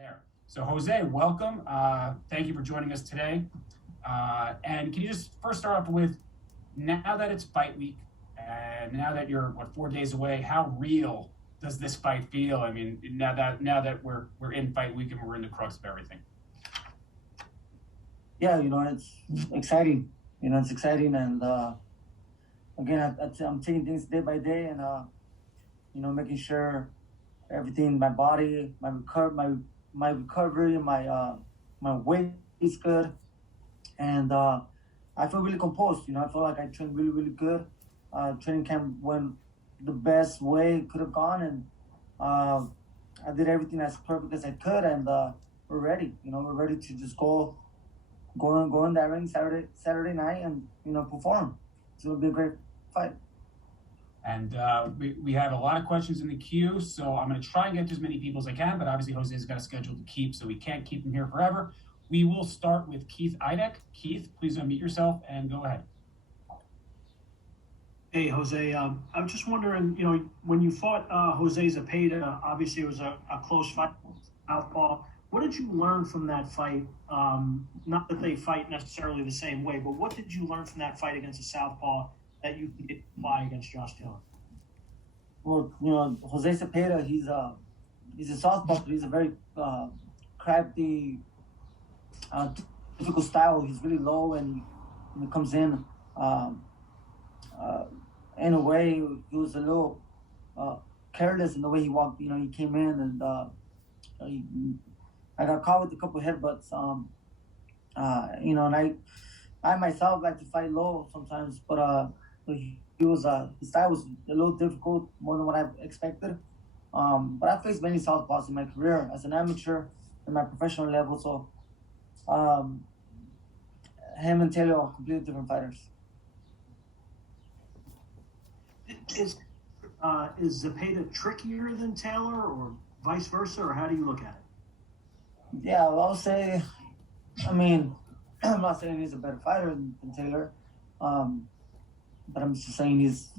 There. So Jose, welcome. Thank you for joining us today. And can you just first start off with, now that it's fight week, and now that you're 4 days away, how real does this fight feel? I mean, now that we're in fight week and we're in the crux of everything. Yeah, it's exciting. It's exciting, and again, I'm taking things day by day, and making sure everything, my body, my recovery, my weight is good, and I feel really composed. I feel like I trained really, really good. Training camp went the best way it could have gone, and I did everything as perfect as I could, and we're ready. We're ready to just go in that ring Saturday night and perform. It's gonna be a great fight. And we have a lot of questions in the queue, so I'm going to try and get to as many people as I can, but obviously Jose's got a schedule to keep, so we can't keep him here forever. We will start with Keith Idek. Keith, please unmute yourself and go ahead. Hey, Jose. I'm just wondering, when you fought Jose Zepeda, obviously it was a close fight, southpaw. What did you learn from that fight? Not that they fight necessarily the same way, but what did you learn from that fight against a southpaw that you can apply against Josh Taylor? Well, Jose Zepeda, he's a southpaw, but he's a very crafty, difficult style. He's really low, and he comes in a way, he was a little careless in the way he walked. He came in, and I got caught with a couple of headbutts. And I myself like to fight low sometimes, but his style was a little difficult, more than what I expected. But I faced many southpaws in my career as an amateur and my professional level. So him and Taylor are completely different fighters. Is Zepeda trickier than Taylor, or vice versa, or how do you look at it? Yeah, well, I'll say, I'm not saying he's a better fighter than Taylor, but I'm just saying his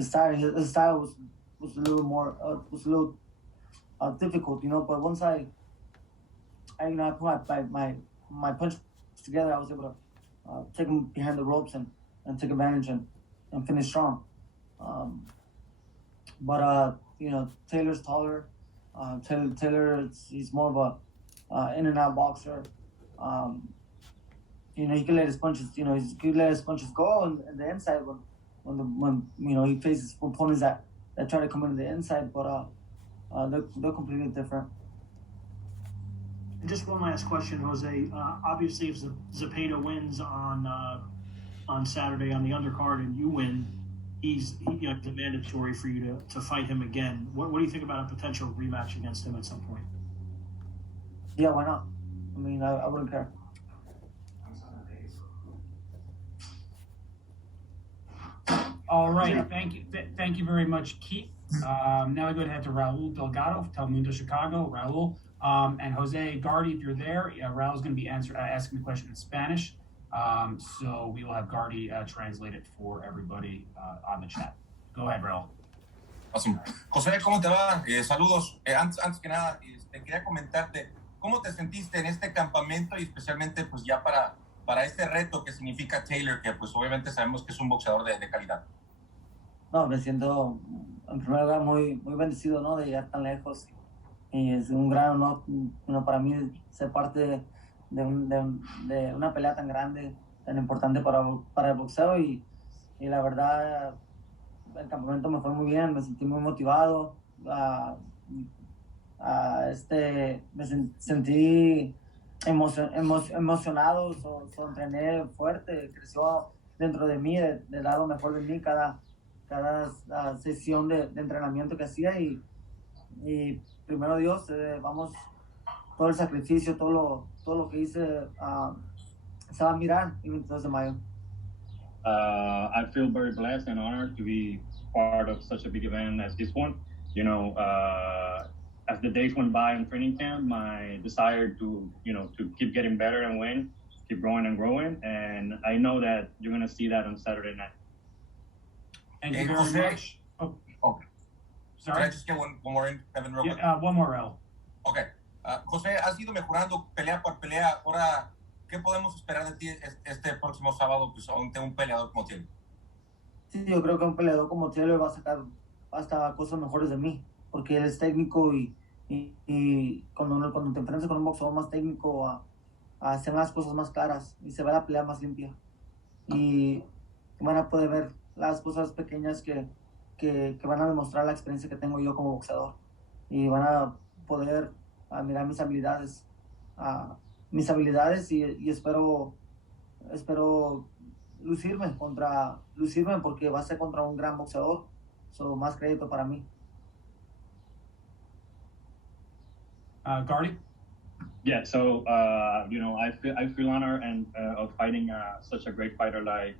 style was a little more difficult, But once I put my punch together, I was able to take him behind the ropes and take advantage and finish strong. But Taylor's taller. Taylor, he's more of a in and out boxer. He can let his punches. He can let his punches go on the inside when he faces opponents that try to come in the inside. But they're completely different. And just one last question, Jose. Obviously, if Zepeda wins on Saturday on the undercard and you win, it's mandatory for you to fight him again. What do you think about a potential rematch against him at some point? Yeah, why not? I wouldn't care. All right, thank you very much, Keith. Now I go ahead to Raul Delgado, Telemundo Chicago. Raul, and Jose Gardy, if you're there, Raul's going to be asking the question in Spanish. So we will have Gardy translate it for everybody on the chat. Go ahead, Raul. Awesome. José, ¿cómo te va? Saludos. Antes que nada, quería comentarte cómo te sentiste en este campamento y especialmente pues ya para este reto que significa Taylor, que pues obviamente sabemos que es un boxeador de calidad. No, me siento en primer lugar muy, muy bendecido, de llegar tan lejos, y es un gran honor, para mí ser parte de una pelea tan grande, tan importante para el boxeo, y la verdad el campamento me fue muy bien, me sentí muy motivado, me sentí emocionado, entrené fuerte, creció dentro de mí, de dar lo mejor de mí cada sesión de entrenamiento que hacía, y primero Dios, vamos, todo el sacrificio, todo lo que hice se va a mirar el 22 de mayo. I feel very blessed and honored to be part of such a big event as this one. As the days went by in training camp, my desire to keep getting better and win, keep growing and growing, and I know that you're going to see that on Saturday night. Thank you very much. Oh, okay. Sorry. Can I just get one more in, Evan, real quick? One more, L. Okay. José, has ido mejorando pelea por pelea. Ahora, ¿qué podemos esperar de ti este próximo sábado pues, ante un peleador como Taylor? Sí, yo creo que un peleador como Taylor va a sacar hasta cosas mejores de mí, porque él es técnico y cuando te enfrentas con un boxeador más técnico, a hacer las cosas más claras y se va a la pelea más limpia. Y van a poder ver las cosas pequeñas que van a demostrar la experiencia que tengo yo como boxeador. Y van a poder mirar mis habilidades y espero lucirme porque va a ser contra un gran boxeador. So, más crédito para mí. Gardy? Yeah, so I feel honored and of fighting such a great fighter like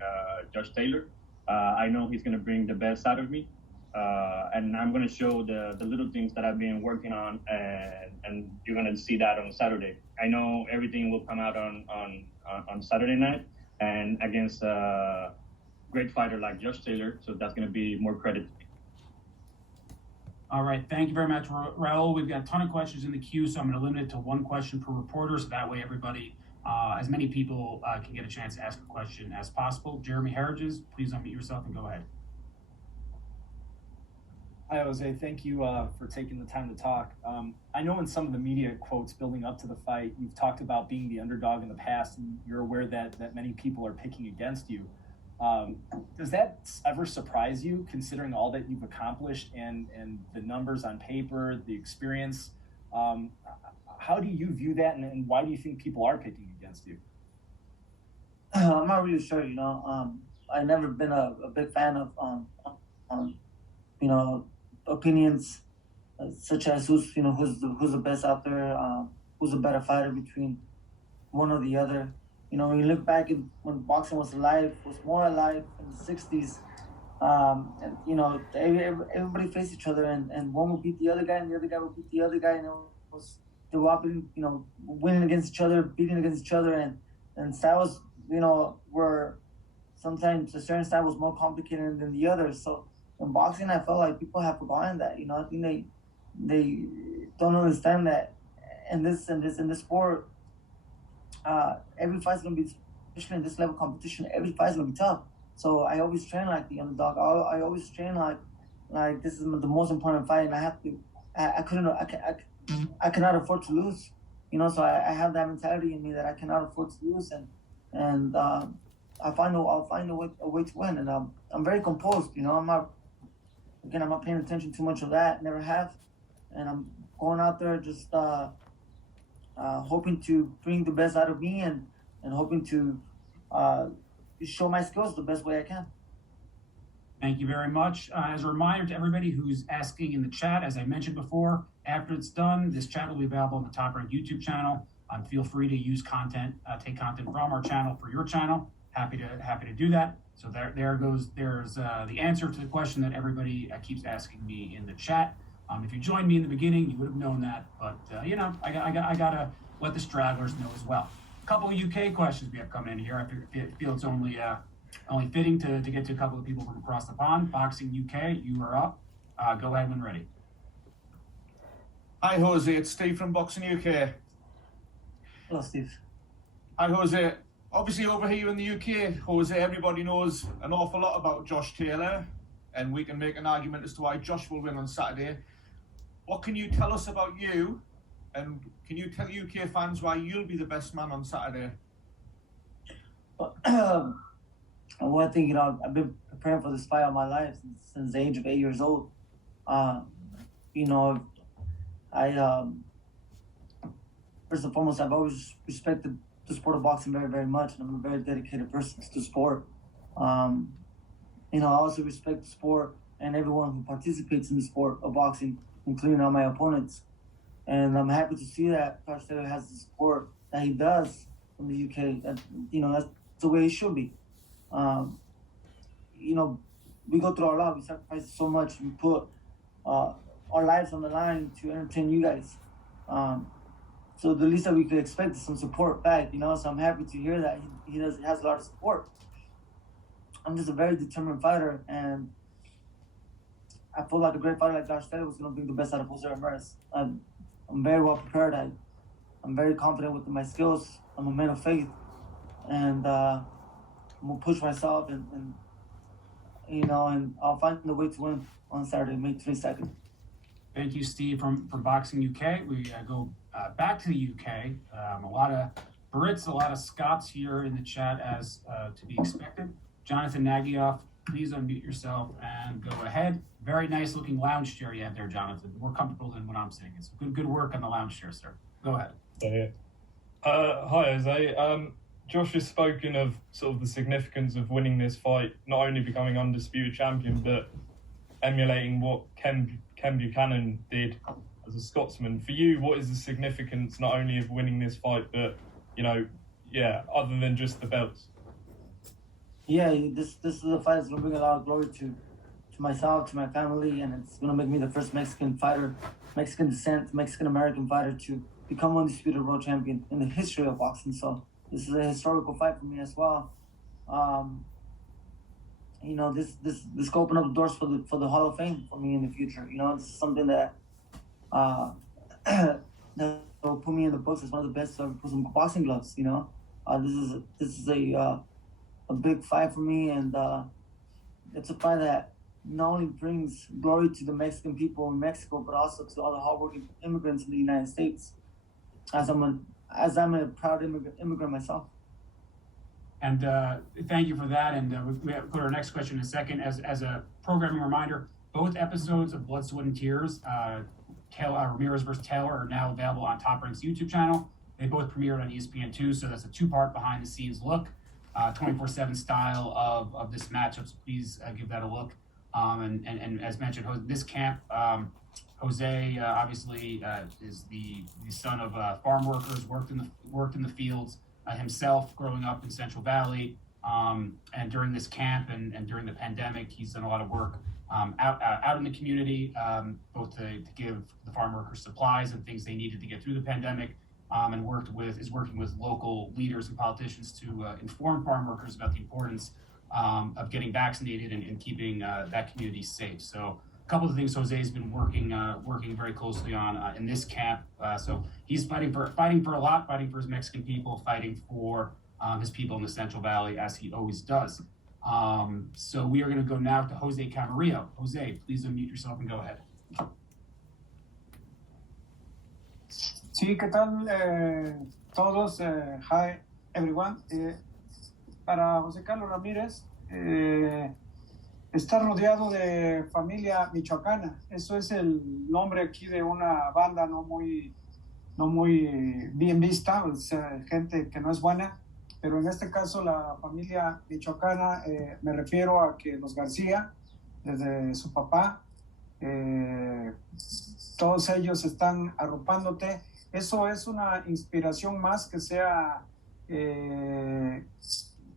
Josh Taylor. I know he's going to bring the best out of me, and I'm going to show the little things that I've been working on, and you're going to see that on Saturday. I know everything will come out on Saturday night, and against a great fighter like Josh Taylor, so that's going to be more credit to me. All right, thank you very much, Raul. We've got a ton of questions in the queue, so I'm going to limit it to one question per reporter, so that way everybody, as many people can get a chance to ask a question as possible. Jeremy Harridges, please unmute yourself and go ahead. Hi, Jose. Thank you for taking the time to talk. I know in some of the media quotes building up to the fight, you've talked about being the underdog in the past, and you're aware that many people are picking against you. Does that ever surprise you, considering all that you've accomplished and the numbers on paper, the experience? How do you view that, and why do you think people are picking against you? I'm not really sure, I've never been a big fan of, opinions such as who's the best out there, who's a better fighter between one or the other. When you look back at when boxing was more alive in the 60s, and, everybody faced each other, and one would beat the other guy, and the other guy would beat the other guy, and they were all, winning against each other, beating against each other, and styles, were sometimes a certain style was more complicated than the other. So in boxing, I felt like people have forgotten that. I think they don't understand that in this sport. Every fight's gonna be, especially in this level of competition, every fight's gonna be tough. So I always train like the underdog. I always train like this is the most important fight, and I have to. I cannot afford to lose. So I have that mentality in me that I cannot afford to lose, and I'll find a way to win, and I'm very composed. I'm not paying attention too much of that. Never have, and I'm going out there just. Hoping to bring the best out of me and hoping to show my skills the best way I can. Thank you very much. As a reminder to everybody who's asking in the chat, as I mentioned before, after it's done, this chat will be available on the Top Rank YouTube channel. Feel free to use content, take content from our channel for your channel. Happy to do that. So there's the answer to the question that everybody keeps asking me in the chat. If you joined me in the beginning, you would have known that, but I gotta let the stragglers know as well. A couple of UK questions we have coming in here. I feel it's only fitting to get to a couple of people from across the pond. Boxing UK, you are up. Go ahead when ready. Hi Jose, it's Steve from Boxing UK. Hello, Steve. Hi Jose. Obviously over here in the UK, Jose, everybody knows an awful lot about Josh Taylor, and we can make an argument as to why Josh will win on Saturday. What can you tell us about you, and can you tell UK fans why you'll be the best man on Saturday? Well, I think, I've been preparing for this fight all my life since the age of 8 years old. I first and foremost, I've always respected the sport of boxing very, very much, and I'm a very dedicated person to the sport. I also respect the sport and everyone who participates in the sport of boxing, including all my opponents. And I'm happy to see that Josh Taylor has the support that he does from the UK. That's the way it should be. We go through a lot. We sacrifice so much. We put our lives on the line to entertain you guys. So the least that we could expect is some support back. So I'm happy to hear that he has a lot of support. I'm just a very determined fighter, and I feel like a great fighter like Josh Taylor was going to bring the best out of Jose Ramirez. I'm I'm very well prepared. I'm very confident with my skills. I'm a man of faith, and I'm gonna push myself, and and I'll find the way to win on Saturday, May 22nd. Thank you, Steve, from Boxing UK. We go back to the UK. A lot of Brits, a lot of Scots here in the chat, as to be expected. Jonathan Nagyoff, please unmute yourself and go ahead. Very nice looking lounge chair you have there, Jonathan. More comfortable than what I'm sitting. It's good work on the lounge chair, sir. Go ahead. Hi, Jose. Josh has spoken of sort of the significance of winning this fight, not only becoming undisputed champion, but emulating what Ken Buchanan did as a Scotsman. For you, what is the significance not only of winning this fight, but other than just the belts? Yeah, this is a fight that's gonna bring a lot of glory to myself, to my family, and it's gonna make me the first Mexican fighter, Mexican descent, Mexican American fighter to become undisputed world champion in the history of boxing. So this is a historical fight for me as well. This could open up the doors for the Hall of Fame for me in the future. This is something that that will put me in the books as one of the best to ever put some boxing gloves. This is a big fight for me, and it's a fight that not only brings glory to the Mexican people in Mexico, but also to all the hardworking immigrants in the United States, as I'm a proud immigrant myself. And thank you for that. And we have go to our next question in a second. As a programming reminder, both episodes of Blood, Sweat, and Tears, Ramirez versus Taylor, are now available on Top Rank's YouTube channel. They both premiered on ESPN2, so that's a two-part behind-the-scenes look, 24/7 style of this matchup. So please give that a look. And as mentioned, this camp, Jose obviously is the son of farm workers, worked in the fields himself growing up in Central Valley. And during this camp and during the pandemic, he's done a lot of work out in the community, both to give the farm workers supplies and things they needed to get through the pandemic, and is working with local leaders and politicians to inform farm workers about the importance of getting vaccinated and keeping that community safe. So a couple of things Jose's been working very closely on in this camp. So he's fighting for a lot, fighting for his Mexican people, fighting for his people in the Central Valley, as he always does. So we are going to go now to Jose Camarillo. Jose, please unmute yourself and go ahead. Sí, ¿qué tal todos? Hi, everyone. Para José Carlos Ramírez, está rodeado de familia michoacana. Eso es el nombre aquí de una banda no muy bien vista, o sea, gente que no es buena. Pero en este caso la familia michoacana, me refiero a que los García, desde su papá, todos ellos están arropándote. Eso es una inspiración más que sea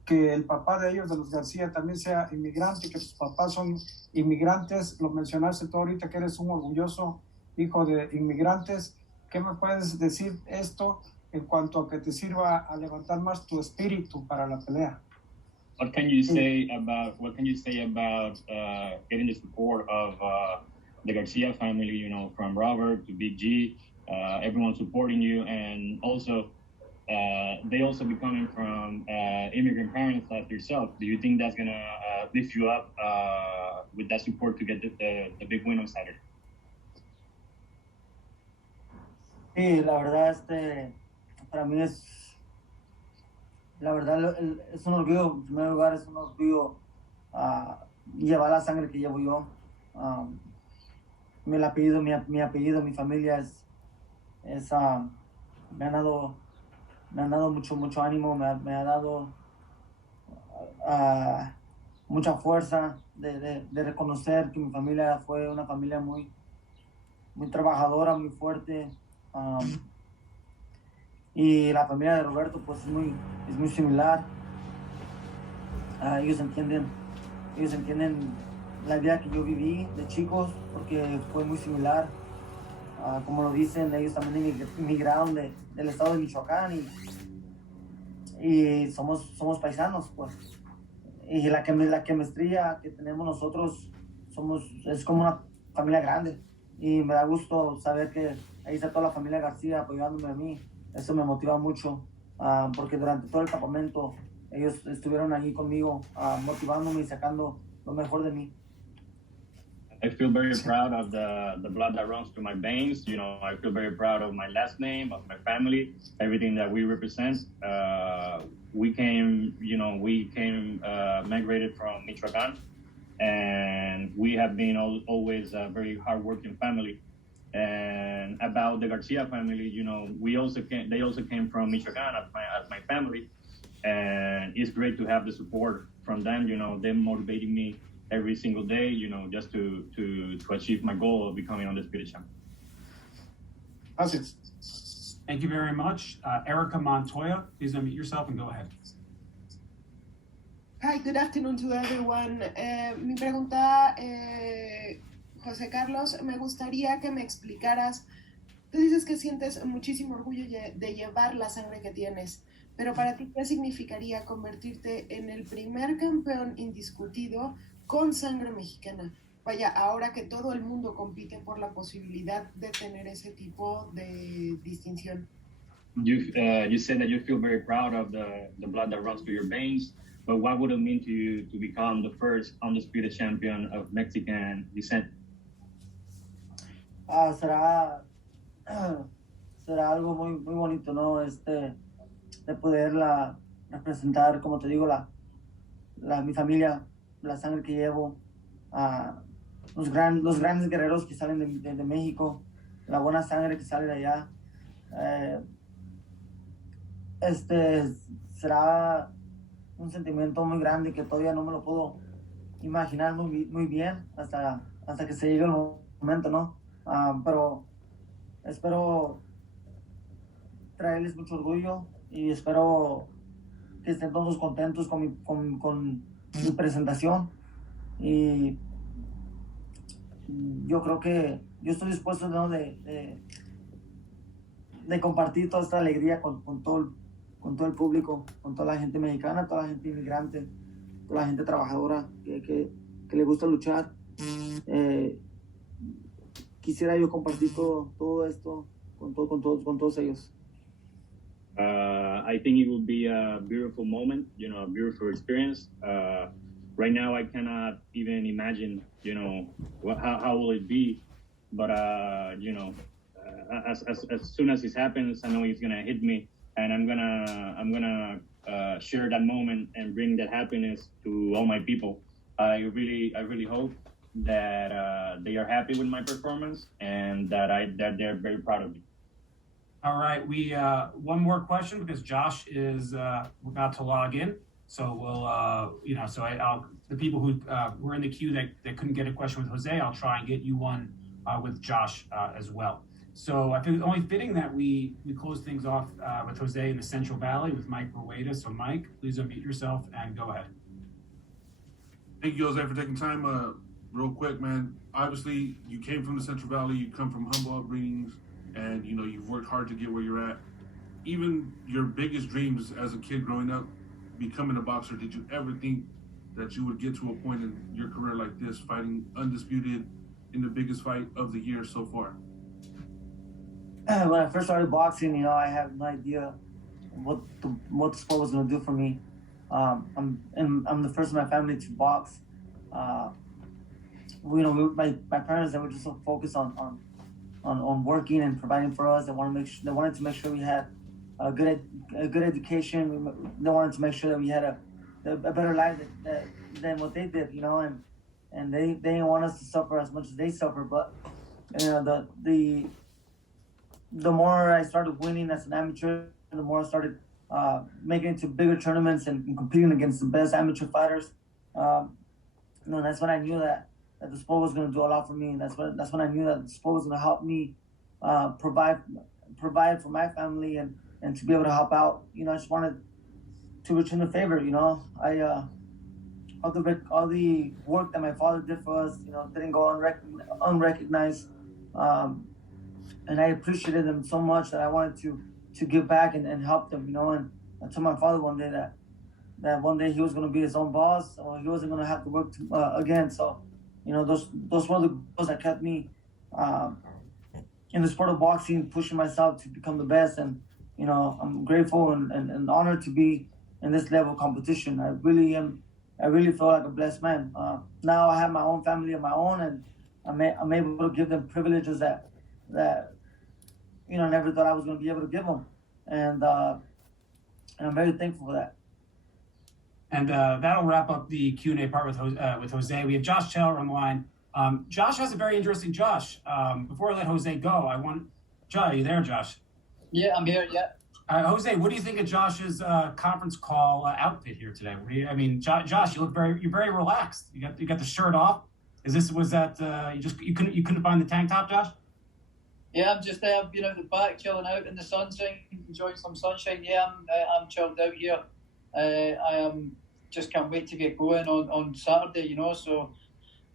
que el papá de ellos, de los García, también sea inmigrante, que tus papás son inmigrantes. Lo mencionaste tú ahorita, que eres un orgulloso hijo de inmigrantes. ¿Qué me puedes decir esto en cuanto a que te sirva a levantar más tu espíritu para la pelea? What can you say about getting the support of the Garcia family, from Robert to Big G, everyone supporting you, and also they also be coming from immigrant parents like yourself? Do you think that's gonna lift you up with that support to get the big win on Saturday? Sí, la verdad, para mí es un orgullo. En primer lugar, es un orgullo llevar la sangre que llevo yo. Mi apellido, mi familia me han dado mucho ánimo, me ha dado mucha fuerza de reconocer que mi familia fue una familia muy trabajadora, muy fuerte. Y la familia de Roberto pues es muy similar. Ellos entienden la vida que yo viví de chicos, porque fue muy similar. Como lo dicen, ellos también emigraron del estado de Michoacán y somos paisanos, pues. Y la chemistría que tenemos nosotros es como una familia grande. y me da gusto saber que ahí está toda la familia García apoyándome a mí. Eso me motiva mucho, porque durante todo el campamento ellos estuvieron ahí conmigo, motivándome y sacando lo mejor de mí. I feel very proud of the blood that runs through my veins. You know, I feel very proud of my last name, of my family, everything that we represent. We came migrated from Michoacan, and we have been always a very hardworking family. And about the Garcia family, you know, they also came from Michoacan as my family, and it's great to have the support from them. You know, them motivating me every single day, you know, just to achieve my goal of becoming undisputed champion. Gracias. Thank you very much. Erica Montoya, please unmute yourself and go ahead. Hi, good afternoon to everyone. Mi pregunta, José Carlos, me gustaría que me explicaras, tú dices que sientes muchísimo orgullo de llevar la sangre que tienes, pero para ti, ¿qué significaría convertirte en el primer campeón indiscutido con sangre mexicana? Vaya, ahora que todo el mundo compite por la posibilidad de tener ese tipo de distinción. You said that you feel very proud of the blood that runs through your veins, but what would it mean to you to become the first undisputed champion of Mexican descent? Será algo muy, muy bonito, ¿no? De poderla representar, como te digo, mi familia, la sangre que llevo, los grandes guerreros que salen de México, la buena sangre que sale de allá. Será un sentimiento muy grande que todavía no me lo puedo imaginar muy bien hasta que se llegue el momento, ¿no? Pero espero traerles mucho orgullo y espero que estén todos contentos con mi presentación, y yo creo que yo estoy dispuesto, ¿no? de compartir toda esta alegría con todo el público, con toda la gente mexicana, toda la gente inmigrante, toda la gente trabajadora que le gusta luchar. Quisiera yo compartir todo esto con todos ellos. I think it will be a beautiful moment, you know, a beautiful experience. Right now, I cannot even imagine, you know, how will it be. But you know, as soon as this happens, I know it's gonna hit me, and I'm gonna share that moment and bring that happiness to all my people. I really hope that they are happy with my performance and that they're very proud of me. All right, we one more question because Josh is about to log in. So we'll, I'll the people who were in the queue that couldn't get a question with Jose, I'll try and get you one with Josh as well. So I think it's only fitting that we close things off with Jose in the Central Valley with Mike Rueda. So Mike, please unmute yourself and go ahead. Thank you, Jose, for taking time. Real quick, man. Obviously, you came from the Central Valley. You come from humble upbringings, and you know you've worked hard to get where you're at. Even your biggest dreams as a kid growing up, becoming a boxer, did you ever think that you would get to a point in your career like this, fighting undisputed in the biggest fight of the year so far? When I first started boxing, you know, I had no idea what the sport was going to do for me. I'm the first in my family to box. My parents, they were just so focused on working and providing for us. They wanted to make sure we had a good education. They wanted to make sure that we had a better life than what they did, you know, and they didn't want us to suffer as much as they suffer. But you know, the more I started winning as an amateur, the more I started making it to bigger tournaments and competing against the best amateur fighters. That's when I knew that the sport was going to do a lot for me. And that's when I knew that the sport was going to help me provide for my family and to be able to help out. You know, I just wanted to return the favor. You know, all the work that my father did for us, you know, didn't go unrecognized. And I appreciated them so much that I wanted to give back and help them, you know. And I told my father one day that one day he was going to be his own boss, or he wasn't going to have to work again. So, you know, those were the goals that kept me in the sport of boxing, pushing myself to become the best. And, you know, I'm grateful and honored to be in this level of competition. I really am. I really feel like a blessed man. Now I have my own family of my own, and I'm able to give them privileges that you know, I never thought I was going to be able to give them. And I'm very thankful for that. And that'll wrap up the Q&A part with Jose. We have Josh Taylor on the line. Josh has a very interesting Josh. Before I let Jose go, Josh, are you there, Josh? Yeah, I'm here. Yeah. Jose, what do you think of Josh's conference call outfit here today? Josh, you're very relaxed. You got the shirt off. Was that you couldn't find the tank top, Josh? Yeah, I'm just there, you know, the back, chilling out in the sunshine, enjoying some sunshine. Yeah, I'm chilled out here. I just can't wait to get going on Saturday, you know. So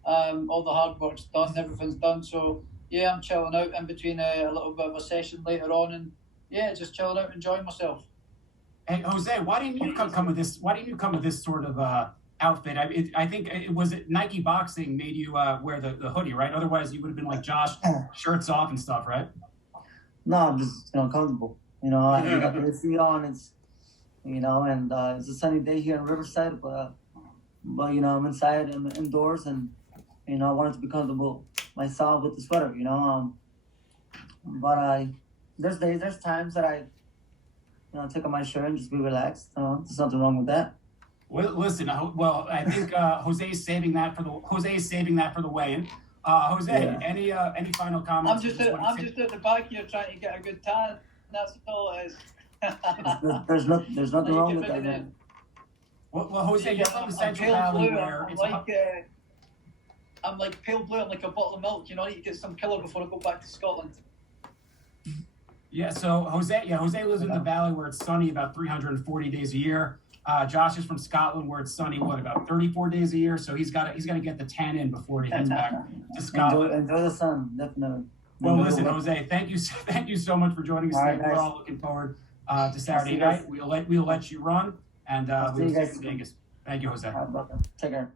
all the hard work's done, everything's done. So yeah, I'm chilling out in between a little bit of a session later on, and yeah, just chilling out, enjoying myself. Hey, Jose, why didn't you come with this? Why didn't you come with this sort of outfit? I think it was Nike Boxing made you wear the hoodie, right? Otherwise, you would have been like Josh, shirts off and stuff, right? No, I'm just, you know, comfortable. You know, I got the AC on. It's, you know, and it's a sunny day here in Riverside, but you know, I'm inside and indoors, and you know, I wanted to be comfortable myself with the sweater, you know. But there's times that I, you know, take off my shirt and just be relaxed. There's nothing wrong with that. Well, listen. I think Jose is saving that for the weigh-in. Jose, Yeah. Any final comments? I'm just at the back here trying to get a good tan. That's all it is. There's nothing wrong with that, man. Well, Jose, you're from the Central Valley where it's I'm like pale blue. I'm like a bottle of milk. You know, I need to get some colour before I go back to Scotland. Yeah. So Jose lives in the Valley where it's sunny about 340 days a year. Josh is from Scotland where it's sunny, about 34 days a year. So he's got to get the tan in before he heads back to Scotland. Enjoy the sun, definitely. Well, listen, Jose, thank you so much for joining us today. We're all looking forward to Saturday night. We'll let you run, and we'll see you in Vegas. Thank you, Jose. Take care.